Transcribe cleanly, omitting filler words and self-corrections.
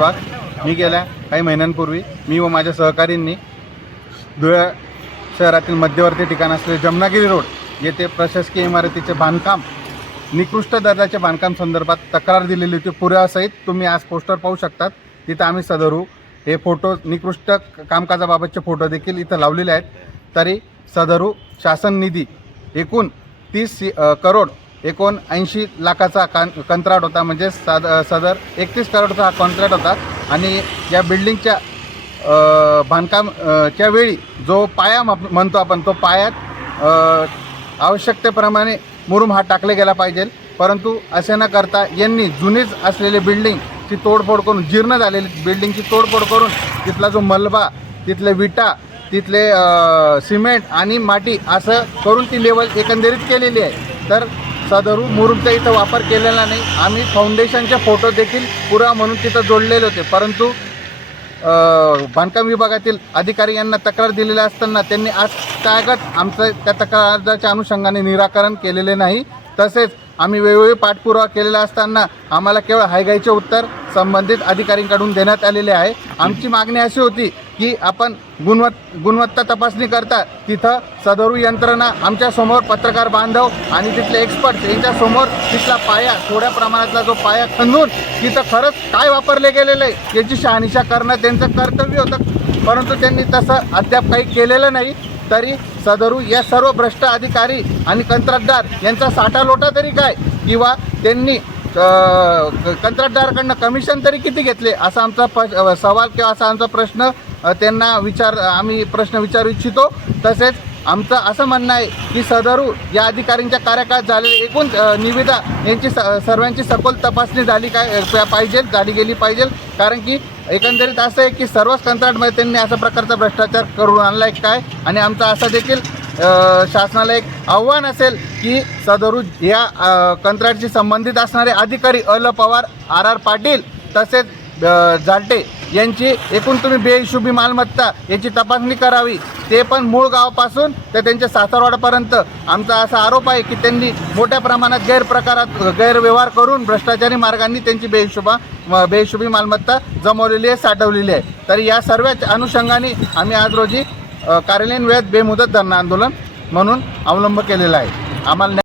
मी गेल्या काही महिन्यांपूर्वी मी व माझ्या सहकाऱ्यांनी धुळे शहरातील मध्यवर्ती ठिकाण असलेले जमनागिरी रोड येथे प्रशासकीय इमारतीचे बांधकाम निकृष्ट दर्जाचे बांधकाम संदर्भात तक्रार दिलेली होती। पुराव्यासहित तुम्ही आज पोस्टर पाहू शकतात। तिथं आम्ही सदरू हे फोटो निकृष्ट कामकाजाबाबतचे फोटो देखील इथं लावलेले आहेत। तरी सदरू शासन निधी एकूण 30 करोड 79 लाखाचा कंत्राट होता, म्हणजे सदर 31 करोडचा हा कॉन्ट्रॅक्ट होता। आणि या बिल्डिंगच्या बांधकामच्या वेळी जो पाया म्हणतो आपण, तो पायात आवश्यकतेप्रमाणे मुरुम हा टाकले गेला पाहिजे, परंतु असे न करता यांनी जुनीच असलेली बिल्डिंगची तोडफोड करून, जीर्ण झालेली बिल्डिंगची तोडफोड करून तिथला जो मलबा, तिथले विटा, तिथले सिमेंट आणि माती असं करून ती लेवल एकंदरीत केलेली आहे। तर सदरू मुरुमचा इथं वापर केलेला नाही। आम्ही फाउंडेशनचे फोटो देखील पुरावा म्हणून तिथं जोडलेले होते, परंतु बांधकाम विभागातील अधिकारी यांना तक्रार दिलेली असताना त्यांनी आज तागत आमचं त्या तक्राराच्या अनुषंगाने निराकरण केलेले नाही। तसेच आम्ही वेळोवेळी पाठपुरावा केलेला असताना आम्हाला केवळ हायगाईचे उत्तर संबंधित अधिकाऱ्यांकडून देण्यात आलेले आहे। आमची मागणी अशी होती की आपण गुणवत्ता तपासणी करता तिथं सदरू यंत्रणा आमच्यासमोर पत्रकार बांधव आणि तिथले एक्सपर्ट यांच्यासमोर तिथला पाया, थोड्या प्रमाणातला जो पाया खंदून तिथं खरंच काय वापरले गेलेलं आहे याची शहानिशा करणं त्यांचं कर्तव्य होतं, परंतु त्यांनी तसं अद्याप काही केलेलं नाही। तरी सदरू या सर्व भ्रष्ट अधिकारी आणि कंत्राटदार यांचा साठा लोटा तरी काय, किंवा त्यांनी कंत्राटदाराकडनं कमिशन तरी किती घेतले असा आमचा सवाल किंवा असा आमचा प्रश्न त्यांना आम्ही प्रश्न विचारू इच्छितो। तसेच आमचं असं म्हणणं आहे की सदरू या अधिकाऱ्यांच्या कार्यकाळात झालेली एकूण निविदा यांची सर्वांची सखोल तपासणी झाली झाली गेली पाहिजे, कारण की एकंदरीत असं आहे की सर्वच कंत्राटमध्ये त्यांनी अशा प्रकारचा भ्रष्टाचार करून आणला आहे काय। आणि आमचं असं देखील शासनाला एक आव्हान असेल की सदरू या कंत्राटशी संबंधित असणारे अधिकारी अल पवार, RR पाटील तसेच जालटे यांची एकूण तुम्ही बेहिशोबी मालमत्ता याची तपासणी करावी, ते पण मूळ गावापासून तर त्यांच्या सासरवाडापर्यंत। आमचा असा आरोप आहे की त्यांनी मोठ्या प्रमाणात गैरव्यवहार करून भ्रष्टाचारी मार्गांनी त्यांची बेहिशोबी मालमत्ता जमवलेली आहे, साठवलेली आहे। तर या सर्व अनुषंगाने आम्ही आज रोजी कार्यालयीन वेळेत बेमुदत धरणं आंदोलन म्हणून अवलंब केलेला आहे। आम्हाला